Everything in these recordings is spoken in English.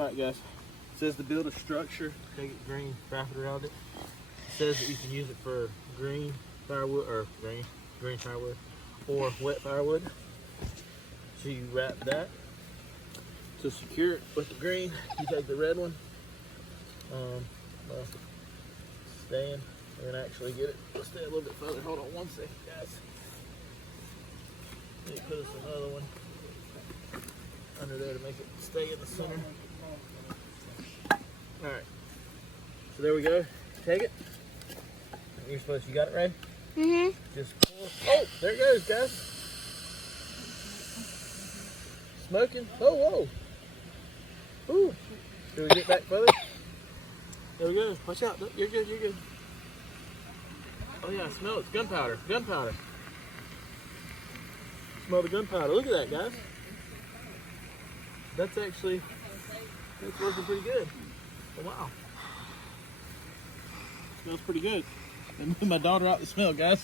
Alright guys, it says to build a structure, take it green, wrap it around it. It says that you can use it for green firewood, or green firewood, or wet firewood. So you wrap that. To secure it with the green, you take the red one, stand, and then actually get it. Let's stay a little bit further. Hold on one second, guys. Let me put us another one under there to make it stay in the center. Alright, so there we go. Take it. You're supposed to, you got it, Ray? Mm-hmm. Just pull. Oh, there it goes, guys. Smoking. Oh, whoa. Ooh. Should we get back further? There we go. Watch out. You're good, you're good. Oh yeah, I smell it. It's gunpowder. Gunpowder. Smell the gunpowder. Look at that, guys. That's working pretty good. Oh, wow. Smells pretty good. I moved my daughter out the smell, guys.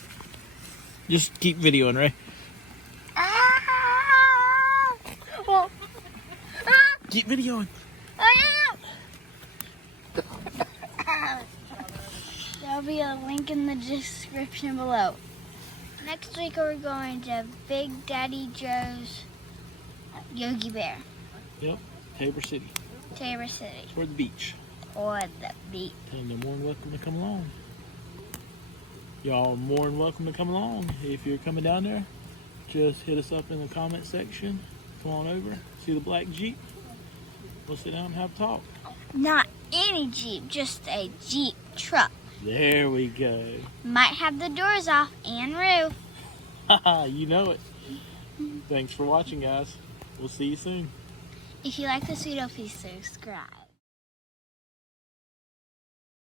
Just keep videoing, Ray. Keep videoing. There'll be a link in the description below. Next week we're going to Big Daddy Joe's Yogi Bear. Yep, Tabor City. Tabor City. Toward the beach. Or the beach. And you're more than welcome to come along. Y'all are more than welcome to come along. If you're coming down there, just hit us up in the comment section. Come on over, see the black Jeep. We'll sit down and have a talk. Not any Jeep, just a Jeep truck. There we go. Might have the doors off and roof. Haha, you know it. Thanks for watching, guys. We'll see you soon. If you like this video, please subscribe.